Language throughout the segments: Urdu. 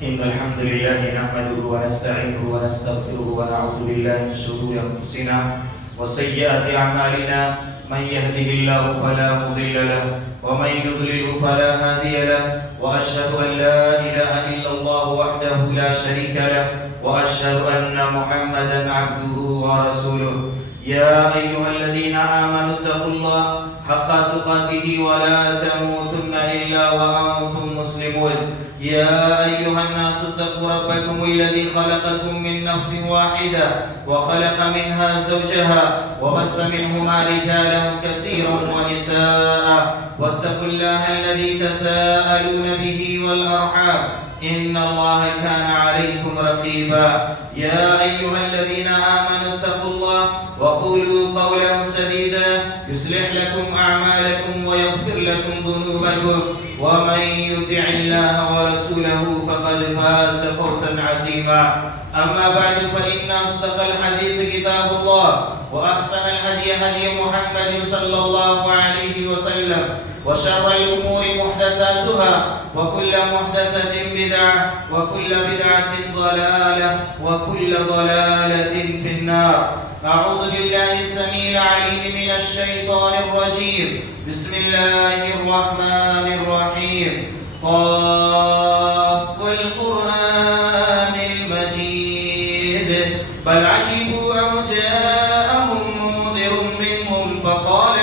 إن الحمد لله نحمده ونستعينه ونستغفره ونعوذ بالله من شرور أنفسنا وسيئات أعمالنا. من يهده الله فلا مضل له ومن يضلل فلا هادي له، وأشهد أن لا إله إلا الله وحده لا شريك له، وأشهد أن محمدا عبده ورسوله. يا أيها الذين آمنوا اتقوا الله حق تقاته ولا تموتن إلا وأنتم مسلمون. يا أيها الناس اتقوا ربكم الذي خلقكم من نفس واحدة وخلق منها زوجها وبث منهما رجالا كثيرا ونساء، واتقوا الله الذي تساءلون به والأرحام إن الله كان عليكم رقيبا. يا أيها الذين آمنوا اتقوا الله وقولوا قولا سديدا يصلح لكم أعمالكم ويغفر لكم ذنوبكم، ومن يطع الله ورسوله فقد فاز فوزا عظيما. أما بعد فإن أصدق الحديث كتاب الله، وأحسن الهدي هدي محمد صلى الله عليه وسلم، وشر الأمور محدثاتها، وكل محدثة بدعة، وكل بدعة ضلالة، وكل ضلالة في النار. أعوذ بالله السميع العليم من الشيطان الرجيم. بسم الله الرحمن الرحيم. قاف والقرآن المجيد بل عجبوا أن جاءهم منذر منهم فقال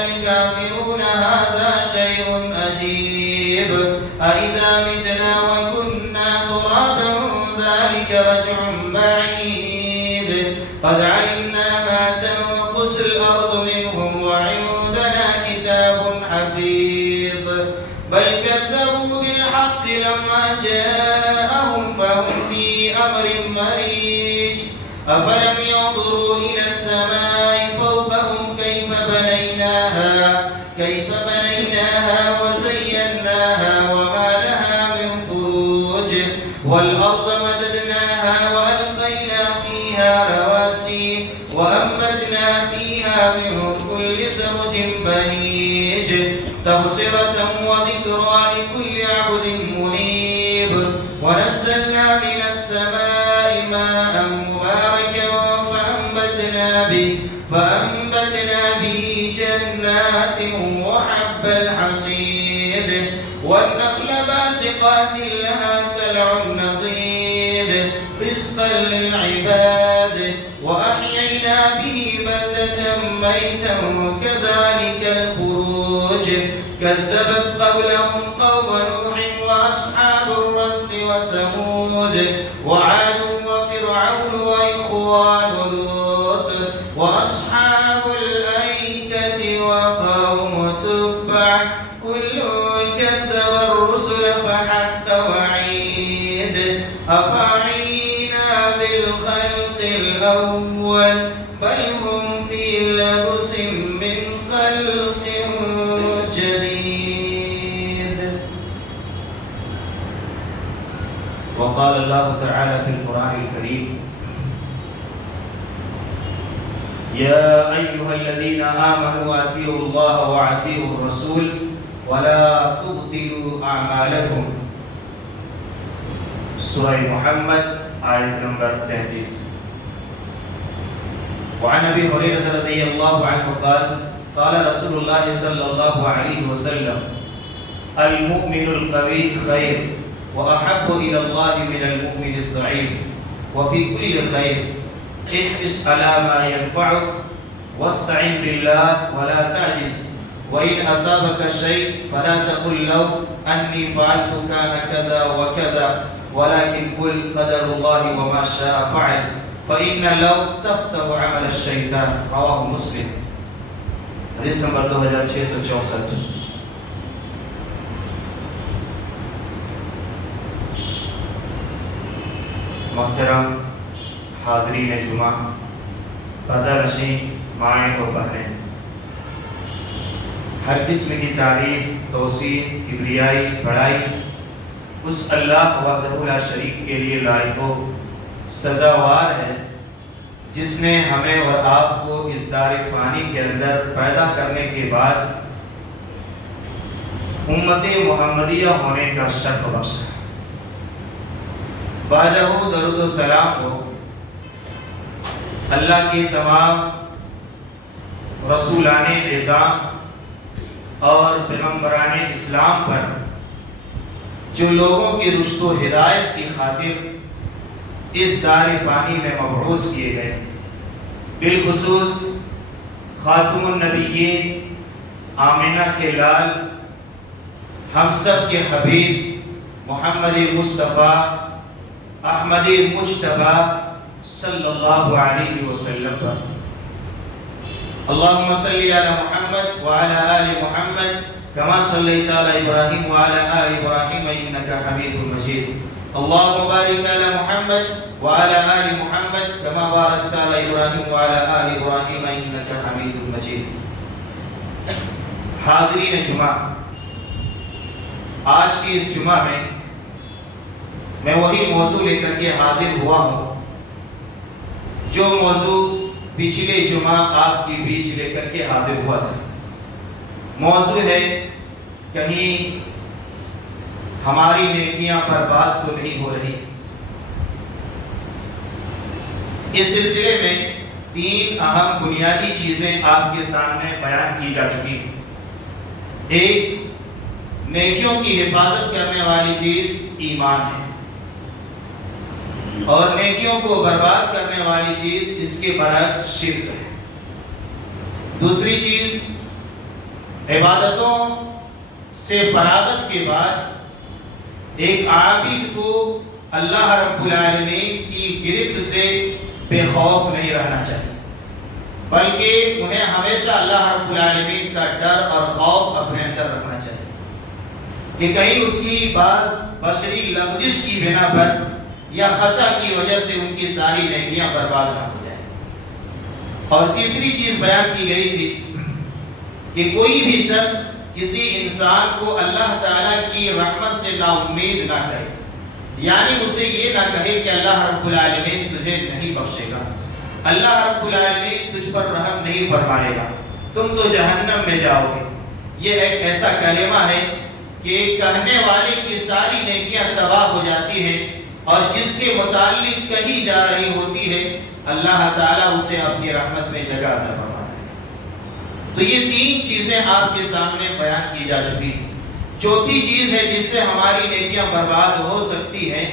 الكافرون هذا شيء عجيب أإذا متنا وكنا ترابا ذلك رجع بعيد قد علمنا ما تنقص الأرض منهم وعندنا كتاب حفيظ بل كذبوا بالحق لما جاءهم فهم في أمر مريج أفلم ينظروا إلى السماء فوقهم كيف بنيناها وزيناها وما لها من فروج والأرض مددناها وألقينا فيها رواسي وأنبتنا فيها من كل زوج بهيج تبصرة وذكرى لكل عبد منيب ونزلنا من السماء ماء مباركا فأنبتنا به جنات وحب الحصيد والنخل باسقات لها طلع نضيد رزقا للعباد وأحيينا به بلدة ميتا كذلك الخروج كذبت قبلهم قوم نوح وأصحاب الرس وثمود وعاد وفرعون وإخوان لوط وأصحاب الأيكة وقوم تبع كل كذب الرسل فحق وعيد أفعينا بالخلق الأول بل هم في لبس من خلق جديد. وقال الله تعالى في القرآن الكريم: يا أيها الذين آمنوا أطيعوا الله وأطيعوا الرسول ولا تبطلوا أعمالكم. سورة محمد آية نمبر 33. وعن أبي هريرة رضي الله عنه قال: قال رسول الله صلى الله عليه وسلم: المؤمن القوي خير وأحب إلى الله من المؤمن الضعيف وفي كل خير احرص على ما ينفعك واستعن بالله ولا تعجز وإن أصابك شيء فلا تقل لو أني فعلت كان كذا وكذا ولكن قل قدر الله وما شاء فعل فإن لو تفتح عمل الشيطان. رواه مسلم. حدیث نمبر 2664. محترم حاضرین جمعہ، پردہ نشین مائیں و بہنیں، ہر قسم کی تعریف، توصیف، کبریائی، بڑائی اس اللہ وحدہ لا شریک کے لیے لائق و سزاوار ہے جس نے ہمیں اور آپ کو اس دار فانی کے اندر پیدا کرنے کے بعد امت محمدیہ ہونے کا شرف بخشا۔ بعدہ درود و سلام ہو اللہ کے تمام رسولان نظام اور پیغمبران اسلام پر جو لوگوں کی رشد و ہدایت کی خاطر اس دار فانی میں مبعوث کیے گئے، بالخصوص خاتم النبیین آمنہ کے لال ہم سب کے حبیب محمد مصطفیٰ احمد مجتبیٰ صلی اللہ علیہ وسلم پر اللہم صلی علی محمد وعلی آل محمد کما صلیت علی ابراہیم وعلی آل ابراہیم انکا حمید مجید اللہم بارک علی محمد وعلی آل محمد کما بارکت علی ابراہیم وعلی آل ابراہیم انکا حمید مجید۔ حاضرین جمعہ، آج کی اس جمعہ میں وہی موضوع لے کر کے حاضر ہوا ہوں جو موضوع پچھلے جمعہ آپ کی بیچ لے کر کے حاضر ہوا تھا۔ موضوع ہے کہیں ہماری نیکیاں برباد تو نہیں ہو رہی۔ اس سلسلے میں 3 اہم بنیادی چیزیں آپ کے سامنے بیان کی جا چکی ہیں۔ ایک، نیکیوں کی حفاظت کرنے والی چیز ایمان ہے، اور نیکیوں کو برباد کرنے والی چیز اس کے برعکس شرک ہے۔ دوسری چیز، عبادتوں سے فراغت کے بعد ایک عابد کو اللہ رب العالمین کی گرفت سے بے خوف نہیں رہنا چاہیے، بلکہ انہیں ہمیشہ اللہ رب العالمین کا ڈر اور خوف اپنے اندر رکھنا چاہیے کہ کہیں اس کی بعض بشری لغزش کی بنا پر یا خطا کی وجہ سے ان کی ساری نیکیاں برباد نہ ہو جائیں۔ اور تیسری چیز بیان کی گئی تھی کہ کوئی بھی شخص کسی انسان کو اللہ تعالیٰ کی رحمت سے نا امید نہ کرے، یعنی اسے یہ نہ کہے کہ اللہ رب العالمین تجھے نہیں بخشے گا، اللہ رب العالمین تجھ پر رحم نہیں فرمائے گا، تم تو جہنم میں جاؤ گے۔ یہ ایک ایسا کلمہ ہے کہ کہنے والے کی ساری نیکیاں تباہ ہو جاتی ہیں، اور جس کے متعلق کہی جا رہی ہوتی ہے اللہ تعالیٰ اسے اپنی رحمت میں جگہ عطا فرماتا ہے۔ تو یہ 3 چیزیں آپ کے سامنے بیان کی جا چکی ہیں۔ چوتھی چیز ہے جس سے ہماری نیکیاں برباد ہو سکتی ہیں،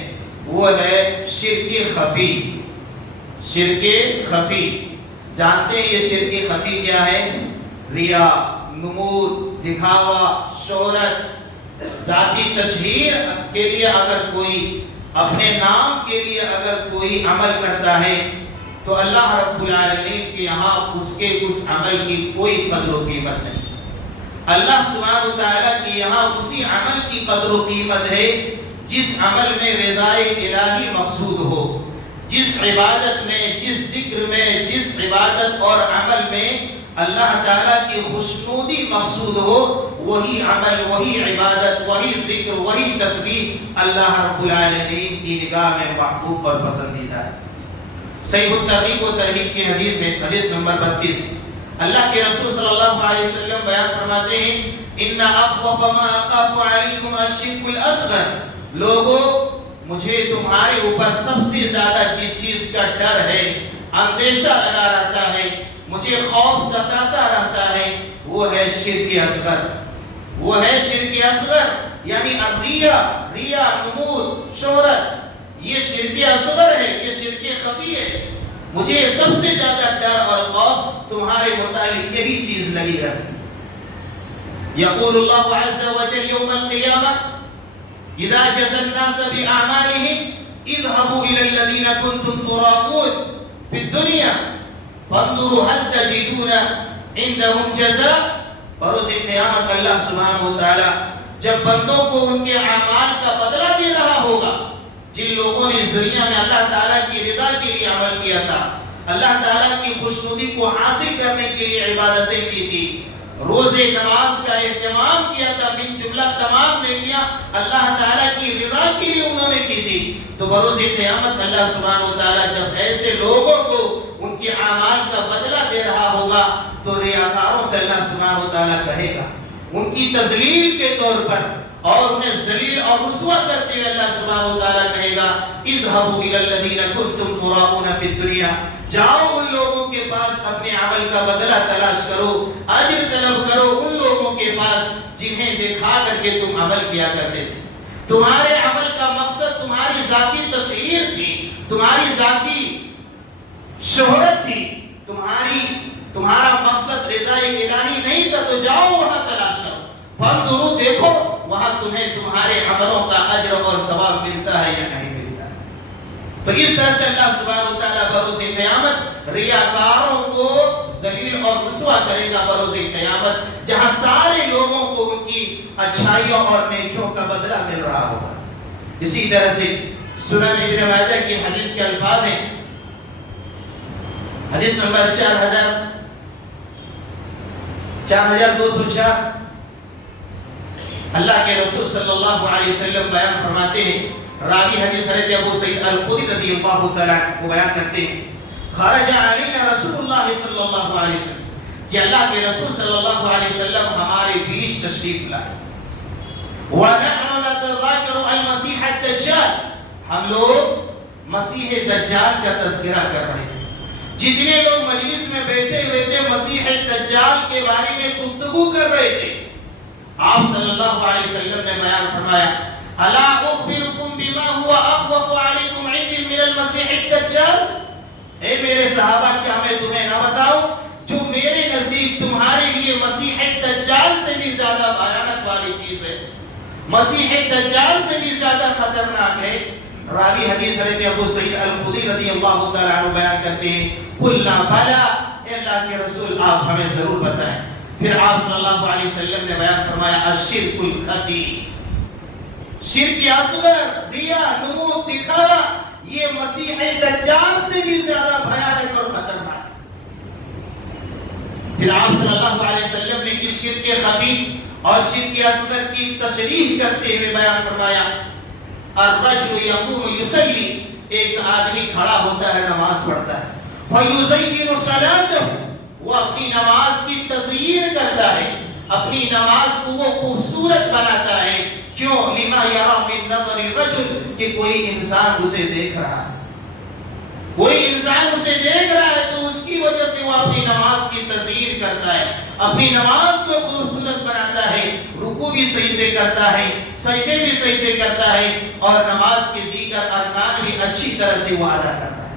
وہ ہے شرک خفی۔ شرک خفی، جانتے ہیں یہ شرک خفی کیا ہے؟ ریا، نمود، دکھاوا، شہرت، ذاتی تشہیر کے لیے اگر کوئی اپنے نام کے لیے اگر کوئی عمل کرتا ہے تو اللہ رب العالمین کے یہاں اس عمل کی کوئی قدر و قیمت نہیں۔ اللہ سبحانہ وتعالیٰ کے یہاں اسی عمل کی قدر و قیمت ہے جس عمل میں رضائے الہی مقصود ہو، جس عبادت میں، جس ذکر میں، جس عبادت اور عمل میں اللہ تعالیٰ کی خوشنودی مقصود ہو، وہی عمل، وہی عبادت، وہی ذکر، وہی تسبیح اللہ رب العالمین کی نگاہ میں محبوب اور پسندیدہ ہے۔ صحیح الترغیب و ترہیب کی حدیث ہے، حدیث نمبر 32۔ اللہ کے رسول صلی اللہ علیہ وسلم بیان فرماتے ہیں ان اخوف ما اخاف علیکم الشرک الاصغر، لوگوں مجھے تمہارے اوپر سب سے زیادہ جس چیز کا ڈر ہے، اندیشہ لگا رہتا ہے، مجھے خوف ستاتا رہتا ہے، وہ ہے شرک اصغر۔ وہ ہے شرک اصغر، یعنی ریا، نمود، شہرت، یہ شرک اصغر ہے، یہ شرک خفی ہے۔ مجھے سب سے زیادہ ڈر اور خوف تمہارے متعلق یہی چیز لگی رہتی ہے۔ یقول اللہ عز وجل یوم القیامہ اذا جزى الناس بأعمالهم اذهبوا الى الذين كنتم تراءون في الدنيا فانظروا هل تجدون عندهم جزاء۔ بروز قیامت اللہ سبحانہ وتعالی جب بندوں کو ان کے اعمال کا بدلہ دے رہا ہوگا، جن لوگوں نے اس دنیا میں اللہ تعالیٰ کی رضا کے لیے عمل کیا تھا، اللہ تعالیٰ کی خوشنودی کو حاصل کرنے کے لیے عبادتیں کی تھی، روزے نماز کا اہتمام کیا تھا، من جملہ تمام نیکیاں اللہ تعالیٰ کی رضا کے لیے انہوں نے کی تھی، تو بروز قیامت اللہ سبحانہ وتعالیٰ جب ایسے لوگوں کو ان کے اعمال کا بدلہ دے رہا ہوگا تو ریاکاروں سے اللہ سبحانہ وتعالیٰ کہے گا ان کی تذلیل کے طور پر اور انہیں ذلیل اور رسوا کرتے ہوئے اللہ سبحانہ و تعالیٰ کہے گا اذهبوا الى الذين كنتم تراؤون في الدنيا، جاؤ ان لوگوں کے پاس اپنے عمل کا بدلہ تلاش کرو، اجر طلب کرو ان لوگوں کے پاس جنہیں دکھا کر کے تم عمل کیا کرتے تھے۔ تمہارے عمل کا مقصد تمہاری ذاتی تشہیر تھی، تمہاری ذاتی شہرت تھی، تمہارا مقصد رضا الہی نہیں تھا، تو جاؤ وہاں تلاش کرو، فانظروا دیکھو وہاں تمہیں تمہارے عملوں کا اجر اور ثواب ملتا ہے یا نہیں ملتا ہے۔ تو اس طرح سے اللہ سبحانہ و تعالیٰ بروز قیامت ریاکاروں کو ذلیل اور رسوا کرے گا بروز قیامت، جہاں سارے لوگوں کو ان کی اچھائیوں اور نیکیوں کا بدلہ مل رہا ہوگا۔ اسی طرح سے سنن ابن ماجہ کی حدیث کے الفاظ ہیں، حدیث نمبر 4204، اللہ کے رسول صلی اللہ علیہ وسلم بیان فرماتے ہیں، راوی حدیث حضرت ابو سعید الخدری رضی اللہ تعالیٰ وہ بیان کرتے ہیں، خرج علینا رسول اللہ صلی اللہ علیہ وسلم، کہ اللہ کے رسول صلی اللہ علیہ وسلم ہمارے بیچ تشریف لائے، وَنَحْنُ نَتَذَاكَرُ الْمَسِيحَ الدَّجَّالِ، ہم لوگ مسیح دجال کا تذکرہ کر رہے تھے۔ جتنے لوگ مجلس میں بیٹھے ہوئے تھے مسیح دجال کے بارے میں گفتگو کر رہے تھے۔ آپ صلی اللہ علیہ وسلم نے بیان فرمایا، الا اخبرکم بما هو اخوف علیکم عندی من المسیح الدجال، اے میرے صحابہ کیا میں تمہیں نہ بتاؤں جو میرے نزدیک تمہارے لیے مسیح دجال سے بھی زیادہ بھیانک والی چیز ہے، مسیح دجال سے بھی زیادہ خطرناک ہے۔ راوی حدیث حضرت ابو سعید الخدری رضی اللہ تعالیٰ عنہ بیان کرتے ہیں، قلنا بلا، اے اللہ کے رسول آپ ہمیں ضرور بتائیں۔ پھر آپ صلی اللہ علیہ وسلم نے بیان فرمایا، الشرک الخفی، شرک اصغر، ریا، نمود، دکھاوا، یہ مسیح دجال سے بھی زیادہ بھیانک اور خطرناک ہے۔ پھر آپ صلی اللہ علیہ وسلم نے اس شرک خفی اور شرک اصغر کی تشریح کرتے ہوئے بیان فرمایا، الرجل یقوم یصلی، ایک آدمی کھڑا ہوتا ہے نماز پڑھتا ہے، فیزین صلاته، وہ اپنی نماز کی تزیین کرتا ہے، اپنی نماز کو وہ خوبصورت بناتا ہے، کیوں؟ لما یرا من نظر رجل، کہ کوئی انسان اسے دیکھ رہا ہے، کوئی انسان اسے دیکھ رہا ہے تو اس کی وجہ سے وہ اپنی نماز کی تزیین کرتا ہے، اپنی نماز کو خوبصورت بناتا ہے، رکوع بھی صحیح سے کرتا ہے، سجدے بھی صحیح سے کرتا ہے، اور نماز کے دیگر ارکان بھی اچھی طرح سے وہ ادا کرتا ہے۔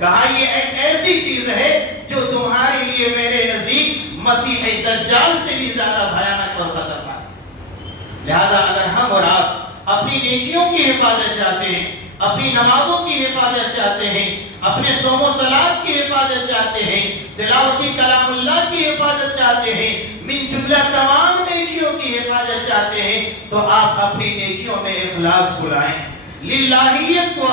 کہا یہ ایک ایسی چیز ہے جو تمہارے لیے میرے نزدیک مسیح دجال سے بھی زیادہ بھیانک اور خطرناک ہے۔ لہذا اگر ہم اور آپ اپنی نیکیوں کی حفاظت چاہتے ہیں، اپنی نمازوں کی حفاظت چاہتے ہیں، اپنے صوم و صلات کی حفاظت چاہتے ہیں، تلاوتی کلام اللہ کی حفاظت چاہتے ہیں، من جملہ تمام نیکیوں کی حفاظت چاہتے ہیں، تو آپ اپنی نیکیوں میں اخلاص کو لائیں، للہیت کو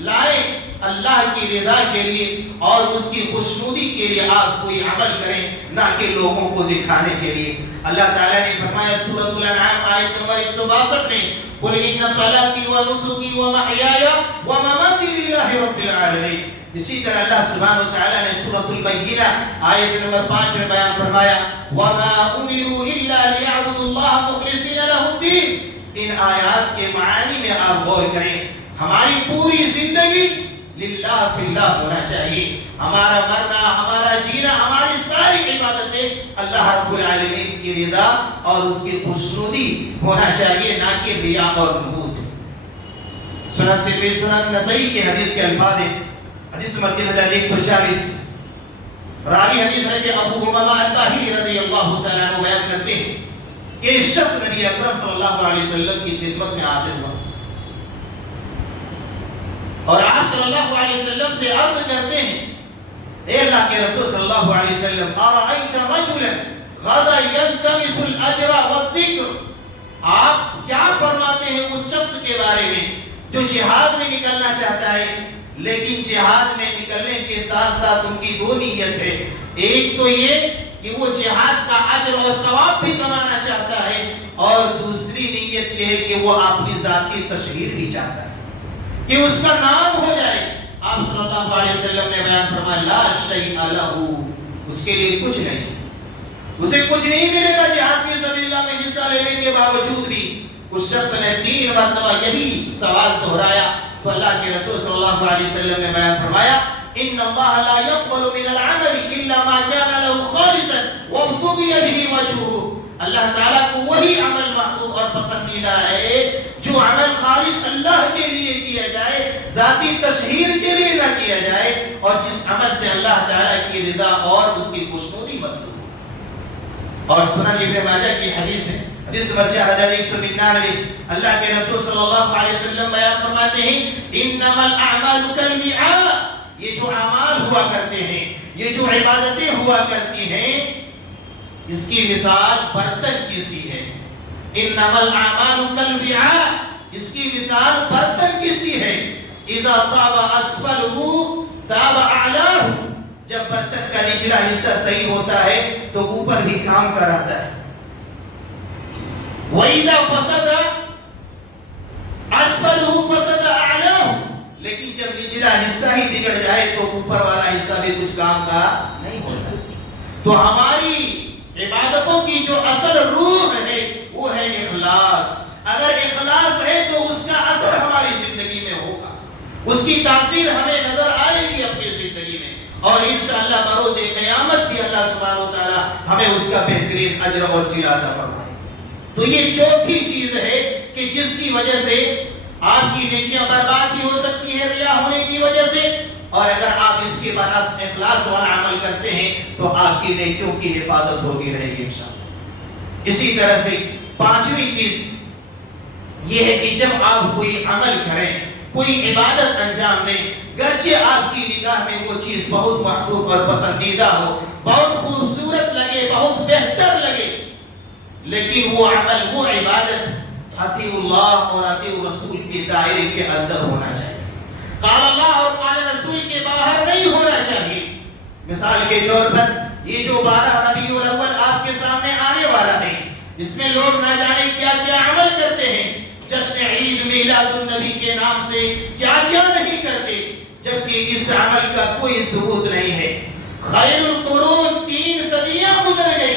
لائیں، اللہ کی رضا کے لیے اور اس کی خوشنودی کے لیے آپ کوئی عمل کریں، نہ کہ لوگوں کو دکھانے کے لیے۔ اللہ تعالیٰ نے فرمایا سورۃ الانعام آیت نمبر 162 میں، قل ان صلاتي ونسكي ومحياي ومماتي لله رب العالمین۔ اسی طرح اللہ سبحانہ وتعالیٰ نے سورۃ البینہ آیت نمبر 5 میں بیان فرمایا، وما امروا الا ليعبدوا الله مخلصين له الدين۔ ان آیات کے معانی میں آپ غور کریں، ہماری پوری زندگی للہ فی اللہ ہونا چاہیے، ہمارا مرنا، ہمارا جینا، ہماری ساری عبادتیں اللہ رب العالمین کی رضا اور اس کی خوشنودی ہونا چاہیے، نہ کہ ریا اور نمود۔ سنن ترمذی، سنن نسائی کے حدیث کے الفاظ ہیں، حدیث نمبر 3140، راوی حدیث حضرت ابو امامہ الباہلی رضی اللہ تعالیٰ عنہ بیان کرتے ہیں کہ ایک شخص نبی اکرم صلی اللہ علیہ وسلم کی خدمت میں حاضر ہوا اور آپ صلی اللہ علیہ وسلم سے عرض کرتے ہیں، اے اللہ کے رسول صلی اللہ علیہ وسلم، ارأیت رجلا غدا یلتمس الاجر والذکر، آپ کیا فرماتے ہیں اس شخص کے بارے میں جو جہاد میں نکلنا چاہتا ہے، لیکن جہاد میں نکلنے کے ساتھ ساتھ ان کی دو نیت ہے، ایک تو یہ کہ وہ جہاد کا اجر اور ثواب بھی کمانا چاہتا ہے، اور دوسری نیت یہ ہے کہ وہ اپنی ذاتی تشہیر بھی چاہتا ہے کہ اس کا نام ہو جائے۔ آپ صلی اللہ علیہ وسلم نے بیان فرمایا، لا شیء لہ، اس کے لیے کچھ نہیں، اسے کچھ نہیں ملے گا جہاد فی سبیل اللہ میں حصہ لینے کے باوجود بھی۔ اس شخص نے 3 مرتبہ یہی سوال دہرایا تو اللہ کے رسول صلی اللہ علیہ وسلم نے بیان فرمایا ان اللہ لا يقبل من العمل الا ما كان له خالصا وابتغي به وجهه۔ اللہ تعالیٰ کو وہی عمل محبوب اور پسندیدہ ہے جو عمل خالص اللہ کے لیے کیا جائے، ذاتی تشہیر کے لیے نہ کیا جائے، اور جس عمل سے اللہ تعالیٰ کی رضا اور اس کی خوشنودی مطلوب ہو۔ اور سنن ابن ماجہ کی حدیث ہے، حدیث نمبر 4199، اللہ کے رسول صلی اللہ علیہ وسلم بیان فرماتے ہیں انما الاعمال كالمعاد، یہ جو اعمال ہوا کرتے ہیں، یہ جو عبادتیں ہوا کرتی ہیں، اس کی مثال برتن کی سی ہے۔ انما الاعمال كالمعاد، اس کی مثال برتن کی سی ہے۔ اذا طاب اسفله طاب اعلاه، جب برتن کا نچلا حصہ صحیح ہوتا ہے تو اوپر بھی کام کر آتا ہے۔ وَإِذَا فَسَدَ أَسْفَلُهُ فَسَدَ أَعْلَاهُ، لیکن جب نچلا حصہ ہی بگڑ جائے تو اوپر والا حصہ بھی کچھ کام کا نہیں ہوتا۔ تو ہماری عبادتوں کی جو اصل روح ہے وہ ہے اخلاص۔ اگر اخلاص ہے تو اس کا اثر ہماری زندگی میں ہوگا، اس کی تاثیر ہمیں نظر آئے گی اپنی زندگی میں، اور انشاءاللہ بروز قیامت بھی اللہ سبحانہ وتعالی ہمیں اس کا بہترین اجر اور صلہ عطا فرمائے۔ تو یہ چوتھی چیز ہے کہ جس کی وجہ سے آپ کی نیکیاں برباد بھی ہو سکتی ہے ریا ہونے کی وجہ سے، اور اگر آپ اس کے برعکس اخلاص والا عمل کرتے ہیں تو آپ کی نیکیوں کی حفاظت ہوتی رہے گی انشاءاللہ۔ اسی طرح سے 5ویں چیز یہ ہے کہ جب آپ کوئی عمل کریں، کوئی عبادت انجام دیں، گرچہ آپ کی نگاہ میں وہ چیز بہت محبوب اور پسندیدہ ہو، بہت خوبصورت لگے، بہت بہتر لگے، لیکن وہ عمل، وہ عبادت اطیع اللہ اور اطیع رسول کے دائرے کے اندر ہونا چاہیے، قال اللہ اور قال رسول کے باہر نہیں ہونا چاہیے۔ مثال کے طور پر یہ جو 12 ربیع الاول آپ کے سامنے آنے والا ہے، اس میں لوگ نہ جانے کیا کیا عمل کرتے ہیں، جشن عید میلاد النبی کے نام سے کیا کیا نہیں کرتے، جبکہ اس عمل کا کوئی ثبوت نہیں ہے۔ خیر القرون 3 صدیاں گزر گئی،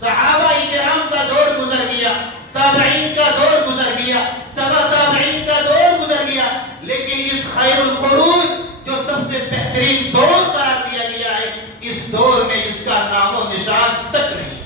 صحابہ کرام کا دور گزر گیا، تابعین کا دور گزر گیا، تبع تابعین کا دور گزر گیا، لیکن اس خیر القرون جو سب سے بہترین دور قرار دیا گیا ہے، اس دور میں اس کا نام و نشان تک نہیں،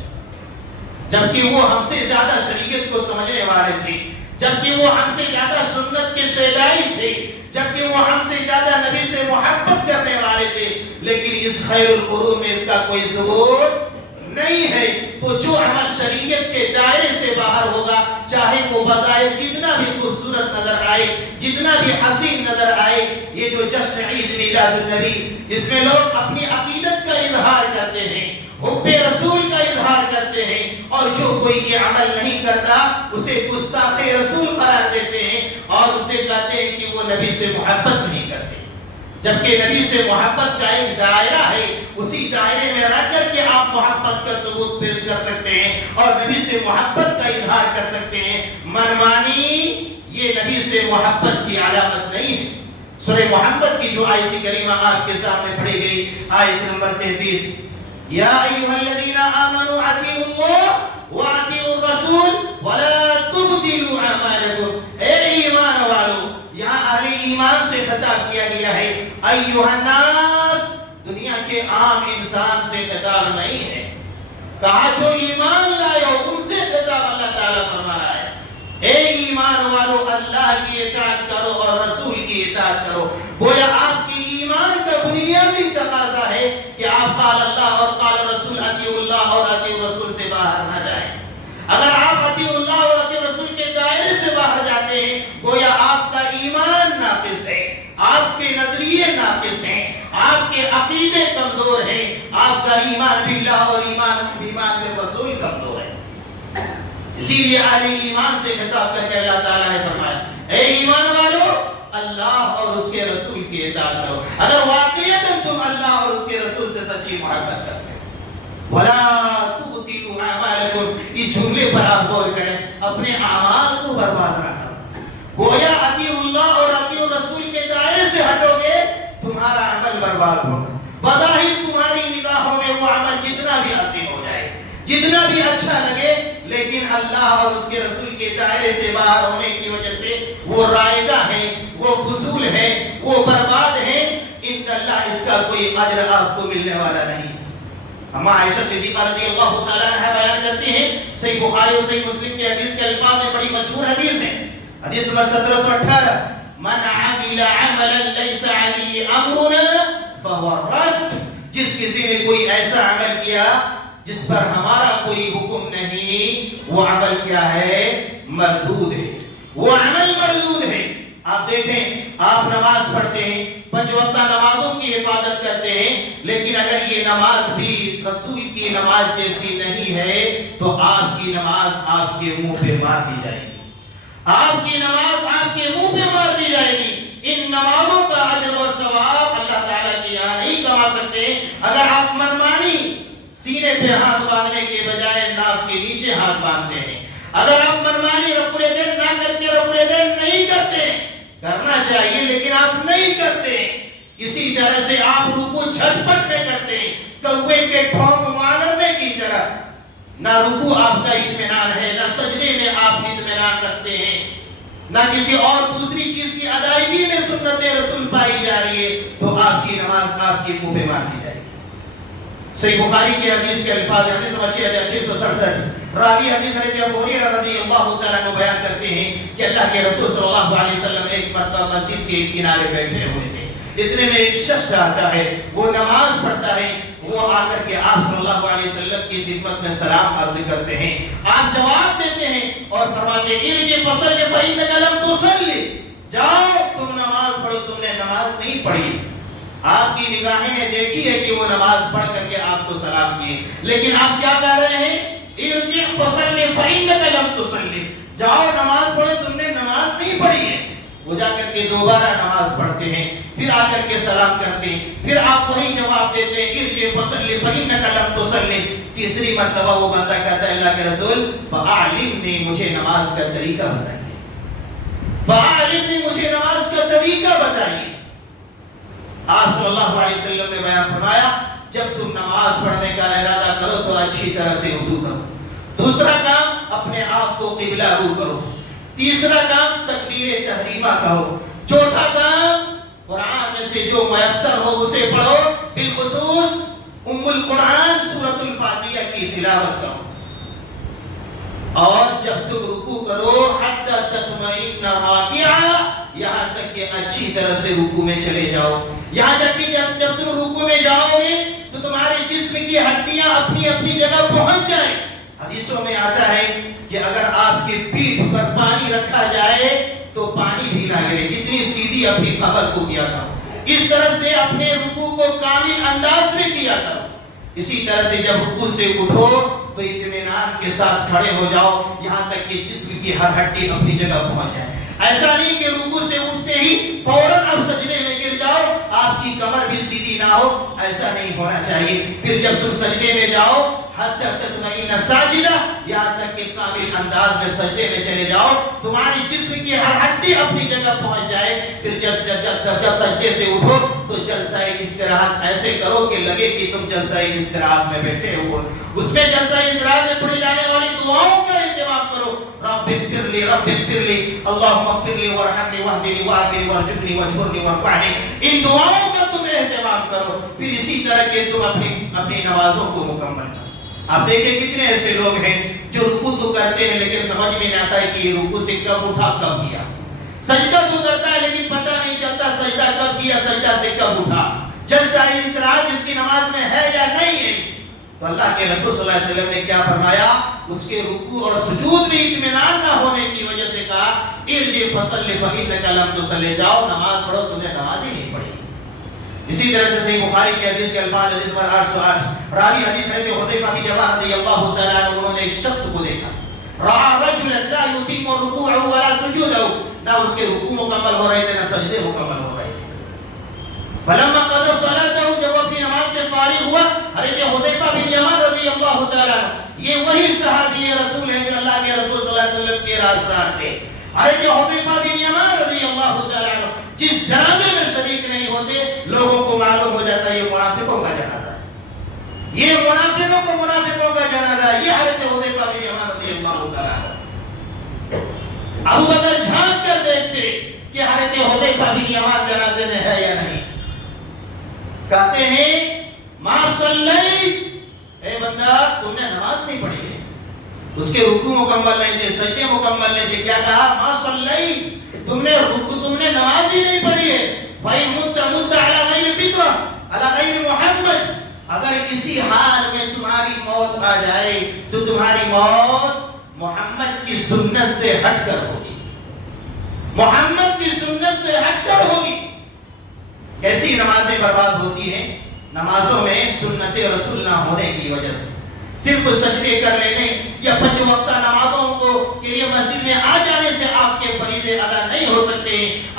جبکہ وہ ہم سے زیادہ شریعت کو سمجھنے والے تھے، جبکہ وہ ہم سے زیادہ سنت کے شیدائی تھے، جبکہ وہ ہم سے زیادہ نبی سے محبت کرنے والے تھے، لیکن اس خیر القرون میں اس کا کوئی ثبوت نہیں ہے۔ تو جو عمل شریعت کے دائرے سے باہر ہوگا، چاہے وہ بظاہر جتنا بھی خوبصورت نظر آئے، جتنا بھی حسین نظر آئے، یہ جو جشن عید میلاد النبی، اس میں لوگ اپنی عقیدت کا اظہار کرتے ہیں، حب رسول کا اظہار کرتے ہیں، اور جو کوئی یہ عمل نہیں کرتا اسے گستاخ رسول قرار دیتے ہیں، اور اسے کہتے ہیں کہ وہ نبی سے محبت نہیں کرتے، جبکہ نبی سے محبت کا ایک دائرہ ہے، اسی دائرے میں رہ کر کے آپ محبت کا ثبوت پیش کر سکتے ہیں اور نبی سے محبت کا اظہار کر سکتے ہیں۔ منمانی یہ نبی سے محبت کی علامت نہیں ہے۔ سورہ محمد کی جو آیت کریمہ آپ کے سامنے پڑھی گئی، آیت نمبر 33، یا ایھا الذین آمنوا اطیعوا اللہ واطیعوا الرسول ولا تبطلوا اعمالکم، اے ایمان والو، یہاں اہل ایمان سے خطاب کیا گیا ہے، ایھا الناس، دنیا کے عام انسان سے خطاب نہیں ہے، کہا جو ایمان لائے ہو ان سے خطاب اللہ تعالیٰ فرما رہا ہے، اے ایمان والو اللہ کی اطاعت کرو اور رسول کی اطاعت کرو۔ گویا آپ کی ایمان کا بنیادی تقاضا ہے کہ آپ قال اللہ اور قال رسول، اطیعوا اللہ اور اطیعوا رسول سے باہر نہ جائیں۔ اگر آپ اطیعوا اللہ اور اطیعوا رسول کے دائرے سے باہر جاتے ہیں، گویا آپ کا ایمان ناقص ہے، آپ کے نظریے ناقص ہیں، آپ کے عقیدے کمزور ہیں، آپ کا ایمان باللہ اور ایمان بالرسول کمزور ہے۔ اسی لیے اہل ایمان سے خطاب کر کے اللہ تعالیٰ نے فرمایا، اے ایمان والو اللہ اور اس کے رسول کی اطاعت کرو۔ اگر واقعتاً تم اللہ اور اس کے رسول سے سچی محبت کرتے ہو، وَلَا تُبْطِلُوا أَعْمَالَكُمْ، اس جملے پر آپ غور کریں، اپنے اعمال کو برباد نہ کرو۔ گویا اطیعوا اللہ اور اطیعوا رسول کے دائرے سے ہٹو گے، تمہارا عمل برباد ہوگا۔ بظاہر تمہاری نگاہوں میں وہ عمل جتنا بھی حسین ہو جائے، جتنا بھی اچھا لگے، لیکن اللہ اور اس کے رسول کے دائرے سے باہر ہونے کی وجہ سے وہ رائگاں ہیں، وہ فضول ہیں، وہ برباد ہیں، ان کا اللہ اس کا کوئی اجر آپ کو ملنے والا نہیں۔ ہم عائشہ صدیقہ رضی اللہ تعالیٰ عنہ بیان کرتی ہیں، صحیح بخاری اور صحیح مسلم کی حدیث کے الفاظ میں بڑی مشہور حدیث ہے، حدیث نمبر 1718، من عمل عملا لیس علیہ امرنا فہو رد، جس کسی نے کوئی ایسا عمل کیا جس پر ہمارا کوئی حکم نہیں، وہ عمل کیا ہے؟ مردود ہے، وہ عمل مردود ہے۔ آپ دیکھیں، آپ نماز پڑھتے ہیں، 5 وقتہ نمازوں کی حفاظت کرتے ہیں، لیکن اگر یہ نماز بھی رسول کی نماز جیسی نہیں ہے تو آپ کی نماز آپ کے منہ پہ مار دی جائے گی، آپ کی نماز آپ کے منہ پہ مار دی جائے گی۔ ان نمازوں کا اجر اور ثواب اللہ تعالیٰ کی یہاں نہیں کما سکتے اگر آپ منمانی سینے پہ ہاتھ باندھنے کے بجائے ناف کے نیچے ہاتھ باندھتے ہیں، اگر آپ منمانی رفع الیدین نہ کر کے رفع الیدین نہیں کرتے، کرنا چاہیے لیکن آپ نہیں کرتے، اسی طرح سے آپ رکوع جھٹپٹ میں کرتے ہیں کوے کے ٹھونگ مارنے کی طرح، نہ رکوع آپ کا اطمینان ہے، نہ سجدے میں آپ اطمینان رکھتے ہیں، نہ کسی اور دوسری چیز کی ادائیگی میں سنت رسول پائی جا رہی ہے، تو آپ کی نماز آپ کے منہ پہ مار دی جائے گی۔ صحیح بخاری کی حدیث کے الفاظ ہیں، حدیث نمبر 667، راوی حدیث حضرت ابو ہریرہ رضی اللہ تعالیٰ عنہ بیان کرتے ہیں کہ اللہ کے رسول صلی اللہ علیہ وسلم ایک مرتبہ مسجد کے کنارے بیٹھے ہوئے تھے، اتنے میں ایک شخص آتا ہے، وہ نماز پڑھتا ہے، وہ آ کر کے آپ صلی اللہ علیہ وسلم کی خدمت میں سلام عرض کرتے ہیں، آپ جواب دیتے ہیں اور فرماتے ہیں ارجع فصلی فإنک لم تصلی، جاؤ تم نماز پڑھو، تم نے نماز نہیں پڑھی۔ آپ کی نگاہیں نے دیکھی ہے کہ وہ نماز پڑھ کر کے آپ کو سلام کیے، لیکن آپ کیا کہہ رہے ہیں؟ ارجع فصلی فإنک لم تصلی، جاؤ نماز پڑھو، تم نے نماز نہیں پڑھی ہے۔ وہ جا کر کے دوبارہ نماز پڑھتے ہیں، پھر آ کر کے سلام کرتے ہیں، پھر آپ وہی جواب دیتے ہیں ارجع فصلی فإنک لم تصلی۔ تیسری مرتبہ وہ بندہ کہتا ہے اللہ کے رسول فأعلمنی، مجھے نماز کا طریقہ بتائیے، فأعلمنی، مجھے نماز کا طریقہ بتائیے۔ آپ صلی اللہ علیہ وسلم نے بیان فرمایا جب تم نماز پڑھنے کا ارادہ کرو تو اچھی طرح سے وضو کرو، دوسرا کام اپنے آپ کو قبلہ رو کرو، تیسرا کام تکبیر تحریمہ کہو، چوتھا کام قرآن میں سے جو میسر ہو اسے پڑھو، بالخصوص ام القرآن سورۃ الفاتحہ کی تلاوت کرو، اور جب تم رکوع کرو حتی تطمئن راکعا، یہاں تک کہ اچھی طرح سے رکوع میں چلے جاؤ، یہاں تک کہ جب تم رکوع میں جاؤ گے تو تمہارے جسم کی ہڈیاں اپنی اپنی جگہ پہنچ جائیں۔ حدیثوں میں آتا ہے کہ اگر آپ کی پیٹھ پر پانی رکھا جائے تو پانی بھی نہ گرے، اتنی سیدھی اپنی کمر کو کیا کرو، اس طرح سے اپنے رکوع کو کامل انداز میں کیا کرو۔ اسی طرح سے جب رکوع سے اٹھو تو اطمینان کے ساتھ کھڑے ہو جاؤ، یہاں تک کہ جسم کی ہر ہڈی اپنی جگہ پہنچ جائے۔ ایسا نہیں کہ رکوع سے اٹھتے ہی فوراً اب سجدے میں گر جاؤ، آپ کی کمر بھی سیدھی نہ ہو، ایسا نہیں ہونا چاہیے۔ پھر جب تم سجدے میں جاؤ حتی تطمئن ساجدہ، یہاں تک کہ کامل انداز میں سجدے میں چلے جاؤ، تمہاری جسم کی ہر ہڈی اپنی جگہ پہنچ جائے۔ پھر جب سجدے سے اٹھو تو جلسہ استراحت ایسے کرو کہ لگے کہ تم جلسہ استراحت میں بیٹھے ہو، اس میں جلسہ استراحت میں پڑھی جانے والی دعاؤں کا اہتمام کرو، رب اغفر لی رب اغفر لی، اللہم اغفر لی وارحمنی واہدنی وعافنی وارزقنی واجبرنی وارفعنی، ان دعاؤں کا تم اہتمام کرو۔ پھر اسی طرح کہ تم اپنی نمازوں کو مکمل کرو۔ آپ دیکھیں کتنے ایسے لوگ ہیں جو رکوع تو کرتے ہیں لیکن سمجھ میں نہیں آتا ہے کہ یہ رکوع سے کب اٹھا کب کیا، سجدہ تو کرتا ہے لیکن پتہ نہیں چلتا سجدہ کب کیا، سجدہ سے کب اٹھا، جلسہ استراحت اس کی نماز میں ہے یا نہیں ہے۔ تو اللہ کے رسول صلی اللہ علیہ وسلم نے کیا فرمایا؟ اس کے رکوع اور سجود میں اطمینان نہ ہونے کی وجہ سے کہا ارجع فصلی فإنک لم تصلی، جاؤ نماز پڑھو، تم نے نماز ہی نہیں پڑھی۔ اسی طرح سے صحیح بخاری کی حدیث کے الفاظ، حدیث نمبر 808، راوی حدیث حضرت حذیفہ بن یمان رضی اللہ تعالیٰ عنہ، انہوں نے ایک شخص کو دیکھا، رأى رجلا لا يتم ركوعه ولا سجوده، نہ اس کے رکوع مکمل ہو رہے تھے نہ سجدے مکمل ہو رہے تھے۔ فلما قضى صلاته، جب اپنی نماز سے فارغ ہوا، حضرت حذیفہ بن یمان رضی اللہ تعالیٰ عنہ، یہ وہی صحابی رسول ہیں جو اللہ کے رسول صلی اللہ علیہ وسلم کے رازدار تھے، حضرت حذیفہ بن یمان رضی اللہ تعالیٰ عنہ جس جنازے میں شریک نہیں ہوتے لوگوں کو معلوم ہو جاتا ہے یہ منافقوں کا جنازہ ہے، یہ منافقوں کا جنازہ، یہ حضرت حذیفہ بن یمان رضی اللہ تعالیٰ عنہ۔ ابو بکر جھانک کر دیکھتے کہ حضرت حذیفہ بن یمان جنازے میں ہے یا نہیں، کہتے ہیں ما صلیت، اے بندہ تم نے نماز نہیں پڑھی ہے۔ اس کے رکوع مکمل نہیں تھے، سجدے مکمل نہیں تھے، کیا کہا؟ ما صلیت، تم نے نماز ہی نہیں پڑھی ہے۔ فَإِن مُتَّ عَلَى غَيْرِ فِطْرَةٍ عَلَى غَيْرِ مُحَمَّدٍ، اگر کسی حال میں تمہاری موت آ جائے تو تمہاری موت محمد کی سنت سے ہٹ کر ہوگی، محمد کی سنت سے ہٹ کر ہوگی۔ کیسی نمازیں برباد ہوتی ہیں؟ نمازوں میں سنت رسول نہ ہونے کی وجہ سے، صرف سجدے کر لینے یا 5 وقتہ نمازوں کے لیے مسجد میں آ جانے سے آپ کے فریضے ادا نہیں ہو سکتے۔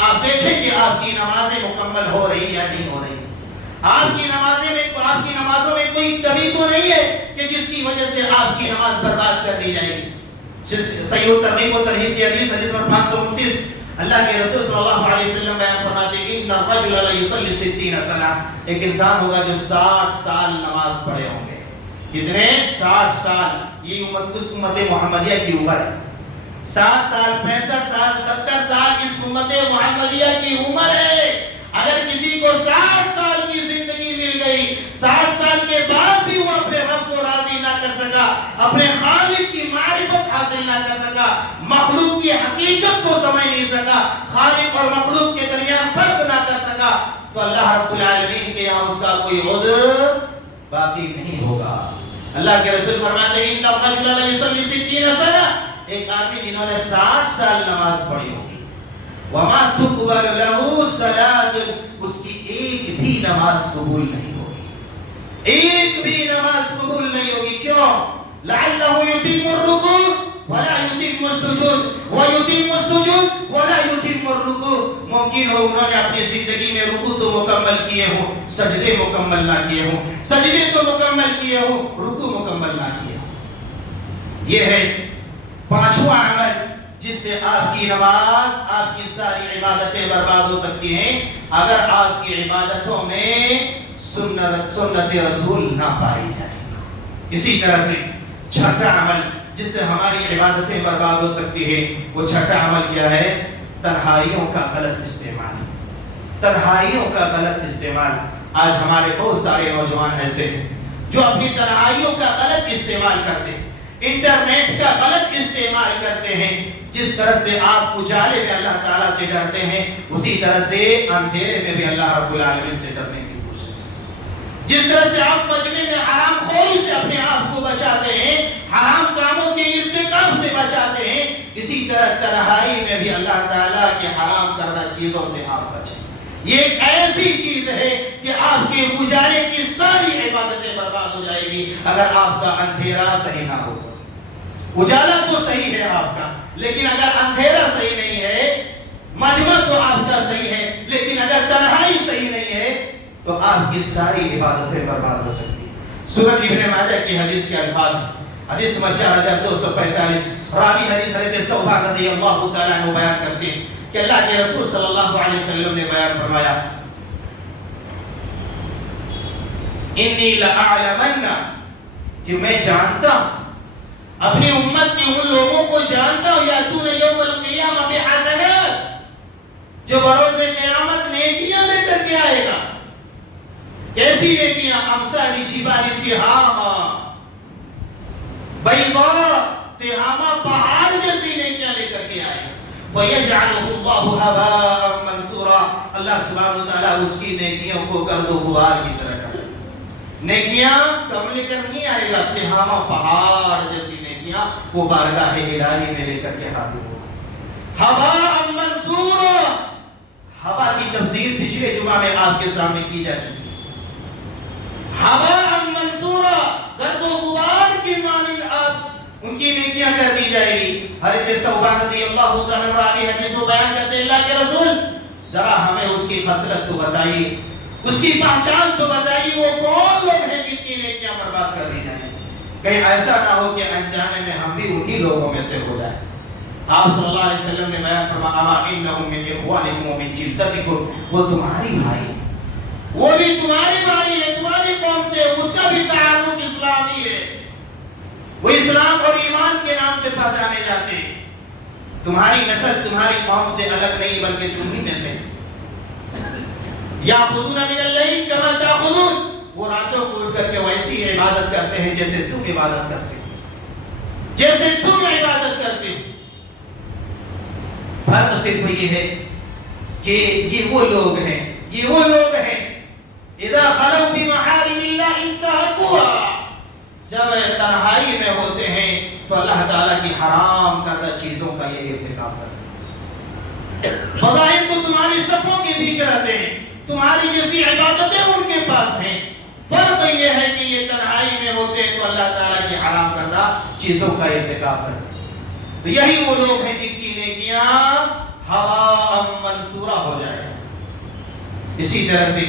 آپ دیکھیں کہ آپ کی نمازیں مکمل ہو رہی یا نہیں ہو رہی۔ آپ کی نمازوں میں کوئی کمی تو نہیں ہے کہ جس کی وجہ سے آپ کی نماز برباد کر دی جائے گی۔ صحیح ترغیب و ترہیب کی حدیث نمبر 529، اللہ کے رسول صلی اللہ علیہ وسلم بیان فرماتے ہیں ان الرجل لا يصلي 60 سنہ، ایک انسان ہوگا جو 60 سال نماز پڑھے ہوں گے۔ کتنے؟ 60 سال۔ یہ امت محمدیہ کی عمر ہے۔ 60 سال، 65 سال، 70 سال اس امت محمدیہ کی عمر ہے۔ اگر کسی کو 60 سال کی زندگی مل گئی، 60 سال کے بعد بھی وہ اپنے رب کو راضی نہ کر سکا، اپنے خالق کی معرفت حاصل نہ کر سکا، مخلوق کی حقیقت کو سمجھ نہیں سکا، خالق اور مخلوق کے درمیان فرق نہ کر سکا، تو اللہ رب العالمین کے یہاں اس کا کوئی عذر باقی نہیں ہوگا۔ اللہ کے رسول فرماتے ہیں ان الرجل لا يصلي 60 سنہ، ایک آدمی جنہوں نے 60 سال نماز پڑھی ہوگی، وما تقبل له صلاة، اس کی ایک بھی نماز قبول نہیں ہوگی، ایک بھی نماز قبول نہیں ہوگی۔ کیوں؟ لعله يتم الركوع ولا يتم السجود ويتم السجود ولا يتم الركوع، ممکن ہو انہوں نے اپنی زندگی میں رکوع تو مکمل کیے ہوں، سجدے مکمل نہ کیے ہوں، سجدے تو مکمل کیے ہوں، رکوع مکمل نہ کیے ہوں۔ یہ ہے 5واں عمل جس سے آپ کی نماز، آپ کی ساری عبادتیں برباد ہو سکتی ہیں اگر آپ کی عبادتوں میں سنت رسول نہ پائی جائے۔ اسی طرح سے 6واں عمل جس سے ہماری عبادتیں برباد ہو سکتی ہے، وہ 6واں عمل کیا ہے؟ تنہائیوں کا غلط استعمال۔ تنہائیوں کا غلط استعمال۔ آج ہمارے بہت سارے نوجوان ایسے ہیں جو اپنی تنہائیوں کا غلط استعمال کرتے ہیں، انٹرنیٹ کا غلط استعمال کرتے ہیں۔ جس طرح سے آپ اجالے میں اللہ تعالیٰ سے ڈرتے ہیں، اسی طرح سے اندھیرے میں بھی اللہ رب العالمین سے ڈرنے کی کوشش کریں۔ جس طرح سے آپ بچنے میں حرام خوری سے اپنے آپ کو بچاتے ہیں، حرام کاموں کے ارتکاب سے بچاتے ہیں، اسی طرح تنہائی میں بھی اللہ تعالیٰ کے حرام کردہ چیزوں سے آپ بچیں۔ یہ ایک ایسی چیز ہے کہ آپ کے اجالے کی ساری عبادتیں برباد ہو جائے گی اگر آپ کا اندھیرا صحیح نہ ہو۔ اجالا تو صحیح ہے آپ کا، لیکن اگر اندھیرا صحیح نہیں ہے، مجمع تو آپ کا صحیح ہے، لیکن اگر تنہائی صحیح نہیں ہے تو آپ کی ساری عبادتیں برباد ہو سکتی ہیں۔ سنن ابن ماجہ کی حدیث کے الفاظ، حدیث نمبر 4245، راوی حدیث حضرت ثوبان رضی اللہ تعالیٰ عنہ بیان کرتے ہیں کہ اللہ کے رسول صلی اللہ علیہ وسلم نے بیان فرمایا انی لأعلمن، کہ میں جانتا ہوں، اپنی امت کے ان لوگوں کو جانتا ہوں، یاتون یوم القیامہ بحسنات، جو بروز قیامت نیکیاں لے کر کے آئے گا۔ کیسی نیکیاں؟ امثال جبال تہامہ، بیضاء تہامہ پہاڑ جیسی نیکیاں لے کر کے آئے گا۔ فَيَجْعَلُهُ اللَّهُ هَبَاءً مَنْثُورًا، اللہ سبحانہ وتعالیٰ اس کی نیکیوں کو گرد و غبار کی طرح کر دے گا۔ نیکیاں کم لے کر نہیں آئے گا، تہامہ پہاڑ جیسی نیکیاں وہ بارگاہ الہی میں لے کر کے حاضر ہوگا۔ ہباء منثورا، ہوا کی تفسیر پچھلے جمعہ میں آپ کے سامنے کی جا چکی ہے۔ ہباء منثورا، گرد و غبار کی مانند آپ ان کی نیکیاں کر دی جائے گی۔ حضرت ثوبان رضی اللہ تعالیٰ عنہ راوی حدیث کو بیان کرتے ہیں اللہ کے رسول ذرا ہمیں اس کی خصلت تو بتائیے، اس کی پہچان تو بتائیے، وہ کون لوگ ہیں جن کی نیکیاں برباد کر دی جائیں؟ کہیں ایسا نہ ہو کہ انجانے میں ہم بھی انہی لوگوں میں سے ہو جائیں۔ آپ صلی اللہ علیہ وسلم نے بیان فرمایا اما انہم من اخوانکم ومن جلدتکم، وہ تمہاری بھائی، وہ بھی تمہاری باری ہے، تمہاری قوم سے، اس کا بھی تعارف اسلامی ہے، وہ اسلام اور ایمان کے نام سے پہچانے جاتے ہیں۔ تمہاری نسل تمہاری قوم سے الگ نہیں بلکہ تم ہی میں سے۔ یاخذون من اللیل کما تاخذون، وہ راتوں کو اٹھ کر کے ویسی عبادت کرتے ہیں جیسے تم عبادت کرتے ہو، جیسے تم عبادت کرتے ہو۔ فرق صرف یہ ہے کہ یہ وہ لوگ ہیں اذا خلوا بمحارم اللہ انتهكوها، جب تنہائی میں ہوتے ہیں تو اللہ تعالیٰ کی حرام کردہ چیزوں کا یہ ارتکاب کرتے ہیں۔ بظاہر تو تمہاری صفوں کے بیچ رہتے ہیں، تمہاری جیسی عبادتیں ان کے پاس ہیں، فرق یہ ہے کہ یہ تنہائی میں ہوتے ہیں تو اللہ تعالیٰ کی حرام کردہ چیزوں کا ارتکاب کرتے ہیں۔ تو یہی وہ لوگ ہیں جن کی نیکیاں ہوا منصورہ ہو جائے۔ اسی طرح سے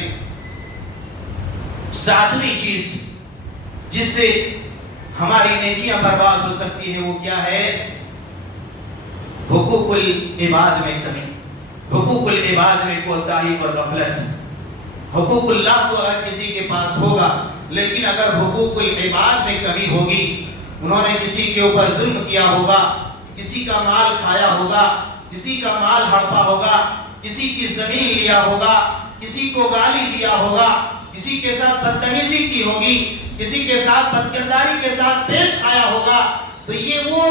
ساتویں چیز جس سے ہماری نیکیاں برباد ہو سکتی ہیں وہ کیا ہے؟ حقوق العباد میں کمی، حقوق العباد میں کوتاہی اور غفلت۔ حقوق اللہ تو ہر کسی کے پاس ہوگا، لیکن اگر حقوق العباد میں کمی ہوگی، انہوں نے کسی کے اوپر ظلم کیا ہوگا، کسی کا مال کھایا ہوگا، کسی کا مال ہڑپا ہوگا، کسی کی زمین لیا ہوگا، کسی کو گالی دیا ہوگا، کسی کے ساتھ بدتمیزی کی ہوگی، کسی کے ساتھ بدکرداری کے ساتھ پیش آیا ہوگا، تو یہ وہ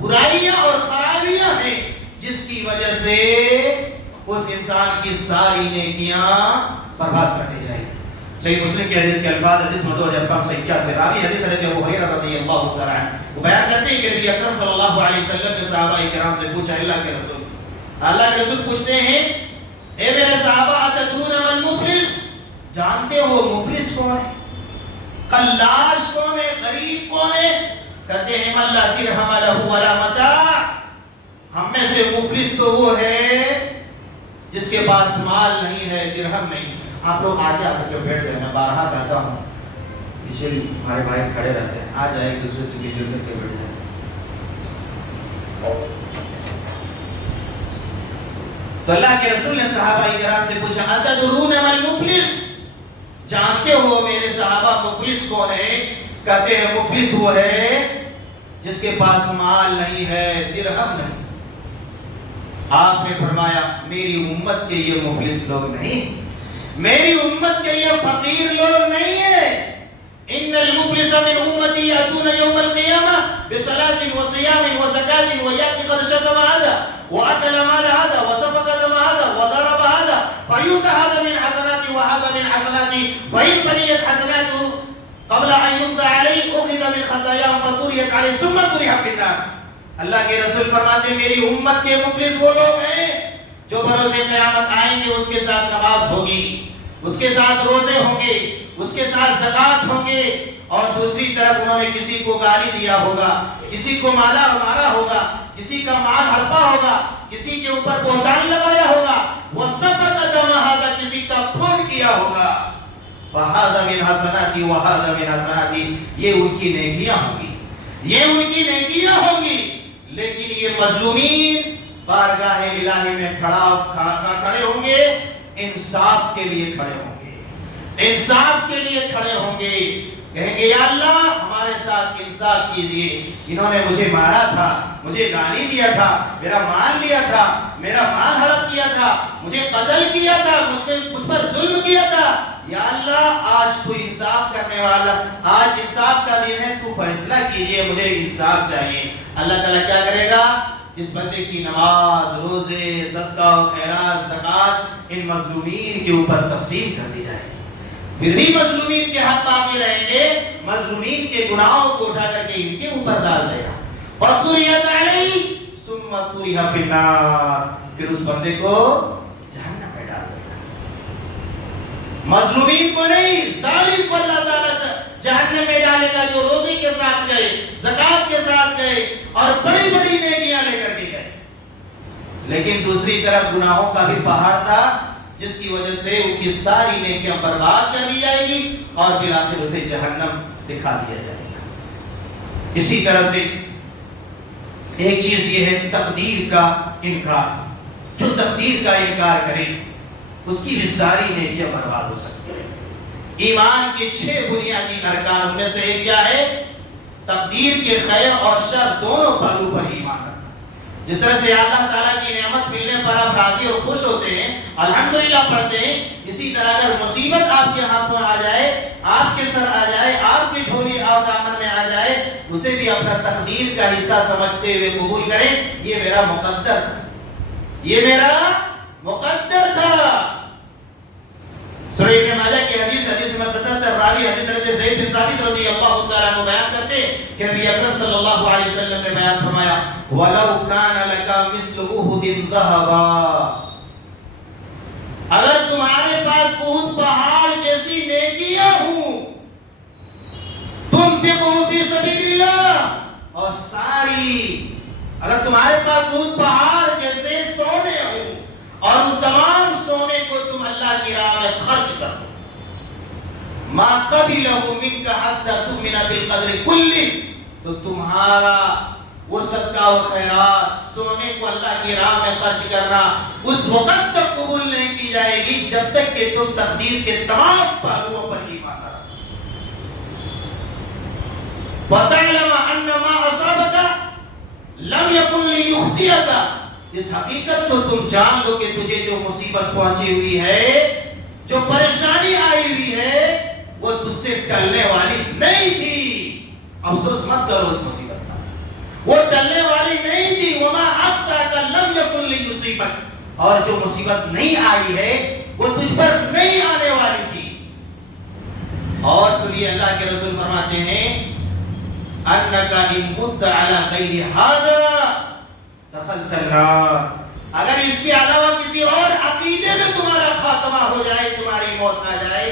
برائیاں اور خرابیاں ہیں جس کی وجہ سے اس انسان کی ساری نیکیاں برباد کر دی جائیں گی۔ صحیح مسلم کی حدیث کے الفاظ، حدیث مدعو جب 581 راوی حدیث حضرت ابو ہریرہ رضی اللہ تعالی عنہ وہ بیان کرتے ہیں کہ نبی اکرم صلی اللہ علیہ وسلم نے صحابہ کرام سے پوچھا، اللہ کے رسول پوچھتے ہیں، اے میرے صحابہ اتدرون من مفلس، جانتے ہو مفلس کون ہے، قلاش کون ہے، غریب کون ہے؟ کہتے ہیں من لا درہم لہ ولا متاع، ہم میں سے مفلس تو وہ ہے جس کے پاس مال نہیں ہے، درہم نہیں۔ آپ لوگ آگے آ کر کے بیٹھ جائیں، میں بارہا کہتا ہوں، پیچھے ہمارے بھائی کھڑے رہتے ہیں، آ جائے ایک دوسرے سے مل کر کے بیٹھ جائیں۔ تو اللہ کے رسول نے صحابہ کرام سے پوچھا، اتدرون من مفلس، جانتے ہو میرے صحابہ مفلس کون ہے؟ کہتے ہیں مفلس وہ ہے جس کے پاس مال نہیں ہے، درہم نہیں۔ آپ نے فرمایا میری امت کے یہ مفلس لوگ نہیں، میری امت کے یہ فقیر لوگ نہیں ہیں۔ ان المفلس من امتی یاتون یوم القیامہ بصلاة وصیام وزکاة ویأتی قد شتم هذا واکل مال هذا وسفك دم هذا وضرب هذا فیؤتى هذا من حسناته وهذا من حسناته فإن فنيت حسناته قبل ان يقضى عليه اخذ من خطاياهم فطرحت عليه ثم طرح في النار۔ اللہ کے رسول فرماتے ہیں میری امت کے مفلس وہ لوگ ہیں جو بروز قیامت آئیں گے، اس کے ساتھ نماز ہوگی، اس کے ساتھ روزے ہوں گے، اس کے ساتھ زکوٰۃ ہوں گے، اور دوسری طرف انہوں نے کسی کو گالی دیا ہوگا، کسی کو مارا ہوگا، کسی کا مال ہڑپا ہوگا، کسی کے اوپر بہتان لگایا ہوگا، وَسَفَكَ دَمَ هَذَا، کسی کا خون کیا ہوگا، وَهَذَا مِنْ حَسَنَاتِي وَهَذَا مِنْ حَسَنَاتِي، یہ ان کی نیکیاں ہوں گی، یہ ان کی نیکیاں ہوں گی۔ لیکن یہ مظلومین بارگاہ الہی میں کھڑے ہوں گے، انصاف کے لیے کھڑے ہوں گے، انصاف کے لیے کھڑے ہوں گے، کہیں گے یا اللہ ہمارے ساتھ انصاف کیجئے، انہوں نے مجھے مارا تھا، مجھے گالی دیا تھا، میرا مال لیا تھا، میرا مال ہڑپ کیا تھا، مجھے قتل کیا تھا، مجھ پر ظلم کیا تھا، یا اللہ آج تو انصاف کرنے والا، آج انصاف کا دن ہے، تو فیصلہ کیجئے، مجھے انصاف چاہیے۔ اللہ تعالیٰ کیا کرے گا؟ اس بندے کی نماز، روزے، صدقہ و خیرات، زکوٰۃ ان مظلومین کے اوپر تقسیم کر دی جائے گی۔ پھر بھی مظلومین کے حق باقی رہیں گے، مظلومین کے گناہوں کو اٹھا کر کے ان کے اوپر ڈال دے گا۔ فَطُرِحَتْ عَلَيْهِ ثُمَّ طُرِحَ فِي النَّارِ، پھر اس بندے کو جہنم میں ڈال دے گا۔ مظلومین کو نہیں، ظالم کو اللہ تعالیٰ جہنم میں ڈالے گا، جو روزے کے ساتھ گئے، زکوٰۃ کے ساتھ گئے اور بڑی بڑی نیکیاں لے کر کے گئے، لیکن دوسری طرف گناہوں کا بھی پہاڑ تھا جس کی وجہ سے ان کی ساری نیکیاں برباد کر دی جائے گی اور بالآخر اسے جہنم دکھا دیا جائے گا۔ اسی طرح سے ایک چیز یہ ہے تقدیر کا انکار، جو تقدیر کا انکار کرے اس کی بھی ساری نیکیاں برباد ہو سکتی ہیں۔ ایمان کے 6 بنیادی ارکان میں سے ایک کیا ہے؟ تقدیر کے خیر اور شر دونوں پہلو پر ایمان رکھنا۔ جس طرح سے اللہ تعالیٰ کی نعمت ملنے پر آپ راضی اور خوش ہوتے ہیں، الحمدللہ پڑھتے ہیں، اسی طرح اگر مصیبت آپ کے ہاتھوں آ جائے، آپ کے سر آ جائے، آپ کی جھولی اور دامن میں آ جائے، اسے بھی اپنا تقدیر کا حصہ سمجھتے ہوئے قبول کریں، یہ میرا مقدر تھا، یہ میرا مقدر تھا۔ سورہ ابن ماجہ کی حدیث نمبر 77 راوی حضرت زید بن ثابت رضی اللہ تعالیٰ عنہ بیان کرتے کہ نبی اکرم صلی اللہ علیہ وسلم نے بیان فرمایا وَلَوْ كَانَ لَكَ مِثْلُ أُحُدٍ ذَهَبًا، اگر تمہارے پاس احد پہاڑ جیسی نیکیاں ہوں، تنفقه فی سبیل اللہ، اور ساری اگر تمہارے پاس احد پہاڑ جیسے سونے ہوں اور ان تمام سونے کو تم اللہ کی راہ میں خرچ کر دو، ما قبلہ منک حتی تؤمن بالقدر کلہ، تو تمہارا وہ صدقہ و خیرات سونے کو اللہ کی راہ میں خرچ کرنا اس وقت تک قبول نہیں کی جائے گی جب تک کہ تم تقدیر کے تمام پہلوؤں پر ایمان رکھو۔ وَتَعْلَمَ أَنَّ مَا أَصَابَكَ لَمْ يَكُنْ لِيُخْطِئَكَ، اس حقیقت تو تم جان لو کہ تجھے جو مصیبت پہنچی ہوئی ہے، جو پریشانی آئی ہوئی ہے، وہ تجھ سے ٹلنے والی نہیں تھی۔ افسوس مت کرو اس مصیبت کا، وہ ٹلنے والی نہیں تھی۔ وَمَا أَخْطَأَكَ لَمْ يَكُنْ لِيُصِيبَكَ، اور جو مصیبت نہیں آئی ہے وہ تجھ پر نہیں آنے والی تھی۔ اور سنیے اللہ کے رسول فرماتے ہیں أَنَّكَ إِن مُتَّ عَلَى غَيْرِ هَذَا دخلت النار، اگر اس کے علاوہ کسی اور عقیدے میں تمہارا خاتمہ ہو جائے، تمہاری موت آ جائے،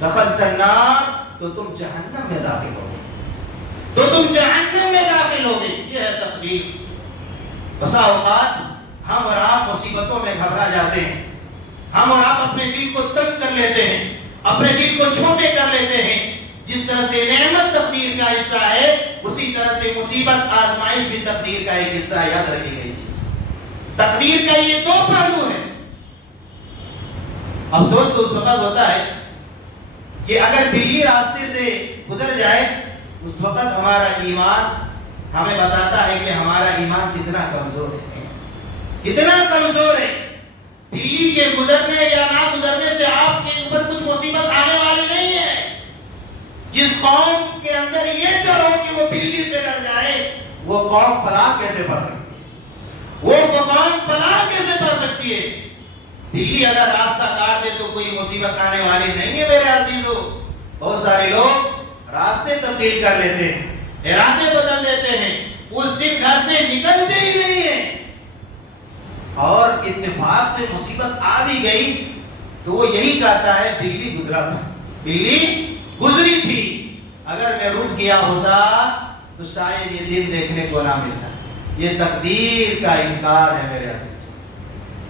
دخلت النار، تو تم جہنم میں داخل ہوگے، تو تم جہنم میں داخل ہوگے۔ یہ ہے تقدیر۔ بسا اوقات ہم اور آپ مصیبتوں میں گھبرا جاتے ہیں، ہم اور آپ اپنے دل کو تنگ کر لیتے ہیں، اپنے دل کو چھوٹے کر لیتے ہیں۔ جس طرح سے نعمت تقدیر کا حصہ ہے، اسی طرح سے مصیبت آزمائش بھی تقدیر کا ایک حصہ ہے۔ یاد رکھیے گا یہ چیز، تقدیر کا یہ 2 پہلو ہے۔ افسوس تو اس وقت ہوتا ہے کہ اگر بلی راستے سے گزر جائے، اس وقت ہمارا ایمان ہمیں بتاتا ہے کہ ہمارا ایمان کتنا کمزور ہے، کتنا کمزور ہے۔ بلی کے گزرنے یا نہ گزرنے سے آپ کے اوپر کچھ مصیبت آنے والی نہیں ہے۔ جس قوم کے اندر یہ ڈر ہو کہ وہ بلی سے ڈر جائے، وہ قوم فلاح کیسے پا سکتی ہے؟ وہ قوم فلاح کیسے پا سکتی ہے؟ بلی اگر راستہ کاٹ دے تو کوئی مصیبت آنے والی نہیں ہے میرے عزیزو۔ بہت سارے لوگ راستے تبدیل کر لیتے ہیں، ارادے بدل دیتے ہیں، اس دن گھر سے نکلتے ہی نہیں ہیں، اور اتفاق سے مصیبت آ بھی گئی تو وہ یہی کہتا ہے بلی گزرا تھا، بلی گزری تھی، اگر میں رک گیا ہوتا تو شاید یہ دن دیکھنے کو نہ ملتا۔ یہ تقدیر کا انکار ہے میرے عزیزو،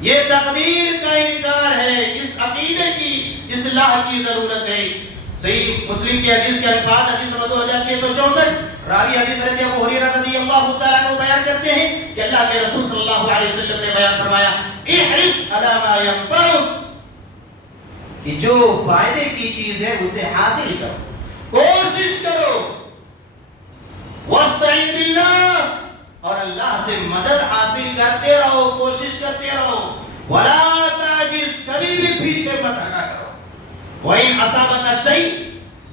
یہ تقدیر کا انکار ہے۔ اس عقیدے کی اصلاح کی ضرورت ہے۔ صحیح مسلم کی حدیث کے الفاظ، حدیث نمبر 2664، راوی حدیث حضرت ابو ہریرہ رضی اللہ تعالیٰ عنہ بیان کرتے ہیں کہ اللہ کے رسول صلی اللہ علیہ وسلم نے بیان فرمایا احرص علی ما ينفعک، کہ جو فائدے کی چیز ہے اسے حاصل کرو، کوشش کرو، واستعن باللہ، اور اللہ سے مدد حاصل کرتے رہو، کوشش کرتے رہو، ولا تعجز، کبھی بھی پیچھے مت ہٹا کرو۔ وَإِنْ أَصَابَكَ شَيْءٌ،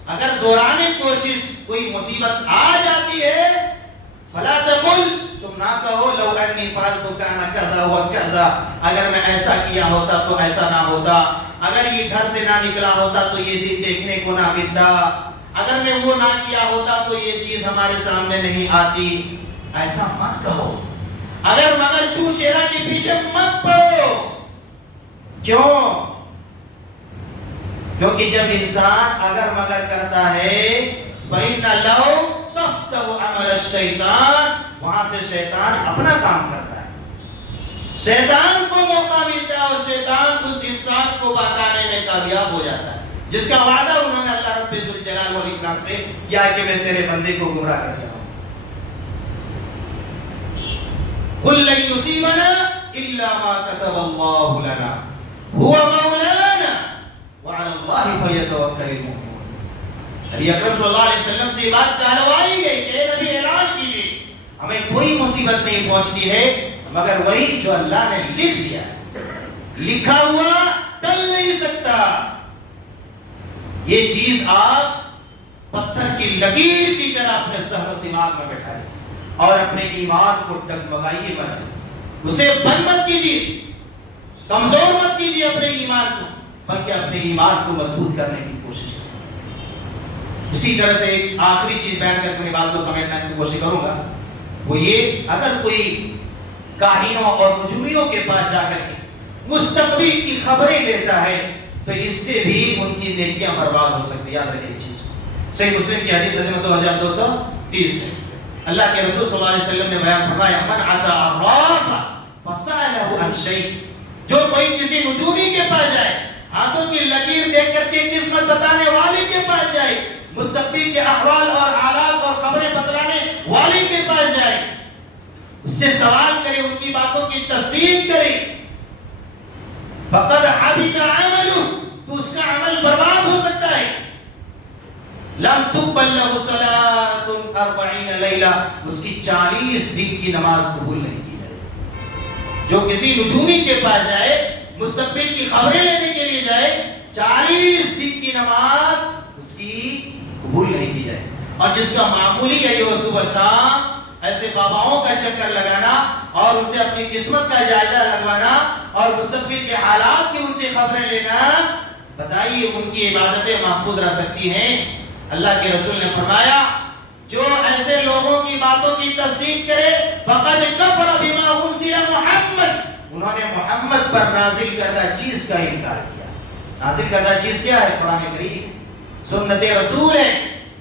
اگر دوران کوشش کوئی مصیبت آ جاتی ہے، فَلَا تَقُلْ، تم نہ کہو لو انی فعلت کان کذا و کذا، اگر میں ایسا کیا ہوتا تو ایسا نہ ہوتا، اگر یہ گھر سے نہ نکلا ہوتا تو یہ دن دیکھنے کو نہ ملتا، اگر میں وہ نہ کیا ہوتا تو یہ چیز ہمارے سامنے نہیں آتی۔ ایسا مت کہو، اگر مگر چوں چہرہ کے پیچھے مت پڑو۔ کیوں؟ کیونکہ جب انسان اگر مگر کرتا ہے فَإِنَّ لَوْ تَفْتَحُ عَمَلَ الشَّيْطَانِ، وہاں سے شیطان اپنا کام کرتا ہے، شیطان کو موقع ملتا ہے اور شیطان اس انسان کو بہکانے میں کامیاب ہو جاتا ہے، جس کا وعدہ انہوں نے اللہ رب ذوالجلال والاکرام سے کیا کہ میں تیرے بندے کو گمراہ کر کے آؤں۔ قُلْ لَن يُصِيبَنَا إِلَّا مَا كَتَبَ اللَّهُ لَنَا، هو مولانا وعلى الله فليتوكل المؤمنون. نبی اکرم صلی اللہ علیہ وسلم سے بات کہلوائی گئی کہ اے نبی اعلان کیجیے ہمیں کوئی مصیبت نہیں پہنچتی ہے مگر وہی جو اللہ نے لکھ دیا ہے. لکھا ہوا ٹل نہیں سکتا. یہ چیز آپ پتھر کی لکیر کی طرح اپنے ذہن و دماغ میں بٹھا لیجیے اور اپنے ایمان کو ڈگمگائیے مت, اسے بند مت کیجیے, کمزور مت کیجیے اپنے ایمان کو, بلکہ اپنے ایمان کو مضبوط کرنے کی کوشش کریں. اسی طرح سے ایک آخری چیز بیان کر کے اپنی بات کو سمیٹنے کی کوشش کروں گا, وہ یہ اگر کوئی کاہنوں اور نجومیوں کے پاس جا کر کے مستقبل کی خبریں لیتا ہے تو اس سے بھی ان کی نیکیاں برباد ہو سکتی ہیں. یاد رکھیں اس چیز کو. صحیح مسلم کی حدیث نمبر 2230 اللہ کے رسول صلی اللہ علیہ وسلم نے بیان فرمایا من عطا عرافا فسأله عن شيء, جو کوئی کسی نجومی کے پاس جائے, ہاتھوں کی لکیر دیکھ کر کے قسمت بتانے والے کے پاس جائے, مستقبل کے احوال اور حالات اور خبریں بتلانے والے کے پاس جائے, اس سے سوال کرے, ان کی باتوں کی تصدیق کرے, فقد حبط عمله, تو اس کا عمل برباد ہو سکتا ہے. لم تقبل له صلاة 40 لیلہ, اس کی 40 دن کی نماز قبول نہیں کی جائے. جو کسی نجومی کے پاس جائے, مستقبل کی خبریں لینے کے لیے جائے, 40 دن کی نماز اس کی قبول نہیں کی جائے. اور جس کا معمولی ہے یہ صبح شام ایسے باباؤں کا چکر لگانا اور ان سے اپنی قسمت کا جائزہ لگوانا اور مستقبل کے حالات کی ان سے خبریں لینا, بتائیے ان کی عبادتیں محفوظ رہ سکتی ہیں؟ اللہ کے رسول نے فرمایا جو ایسے لوگوں کی باتوں کی تصدیق کرے فقد کفر بما انزل محمد, انہوں نے محمد پر نازل کردہ چیز کا انکار کیا. نازل کردہ چیز کیا ہے؟ قرآن کریم, سنت رسول ہے.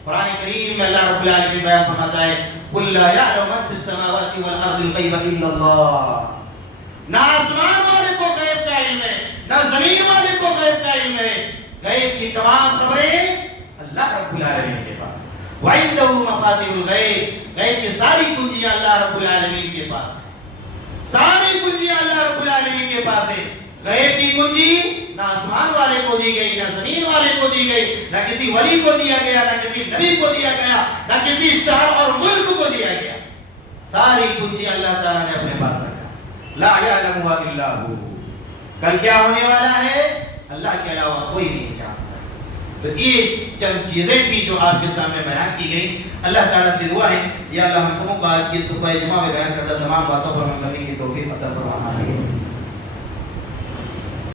قرآن کریم میں اللہ رب العالمین بیان فرماتا ہے قل لا يعلم من في السماوات والارض الغیب الا اللہ, نہ آسمان والے کو غیب کا علم ہے, نہ زمین والے کو غیب کا علم ہے. غیب کی تمام خبریں اللہ رب العالمین کے پاس ہے. وعنده مفاتيح الغیب, غیب کی ساری کنجیاں اللہ رب العالمین کے پاس ہے. ساری کنجیاں اللہ رب العالمین کے پاس ہے. غیب کی کنجی نہ آسمان والے کو دی گئی, نہ زمین والے کو دی گئی, نہ کسی ولی کو دیا گیا, نہ کسی نبی کو دیا گیا, نہ کسی شہر اور ملک کو دیا گیا. ساری کنجی اللہ تعالیٰ نے اپنے پاس رکھا. لا یعلمها الا هو, کل کیا ہونے والا ہے اللہ کے علاوہ کوئی نہیں جانتا. تو یہ چند چیزیں تھیں جو آپ کے سامنے بیان کی گئی. اللہ تعالیٰ سے دعا ہے یا اللہ ہم سبوں کو آج کی اس خطبہ جمعہ میں بیان کردہ تمام باتوں پر عمل کرنے کی توفیق عطا فرمانا.